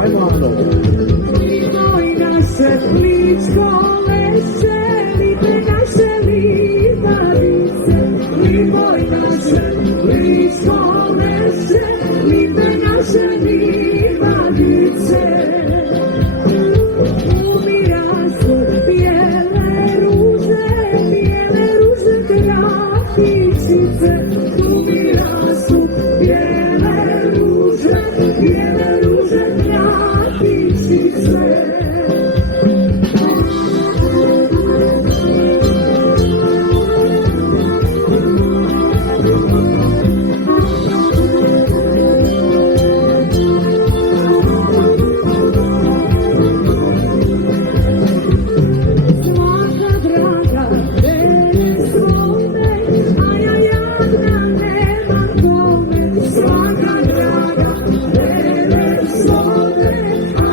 Ajmo. Moj naše ličko leže, lipe naše livadice. Moj naše ličko leže, lipe naše livadice. Umira su bijele ruže krapičice. Umira su bijele ruže krapičice. Svaka draga, vere svome, a ja jadna nemam kome. Svaka draga, vere svome, a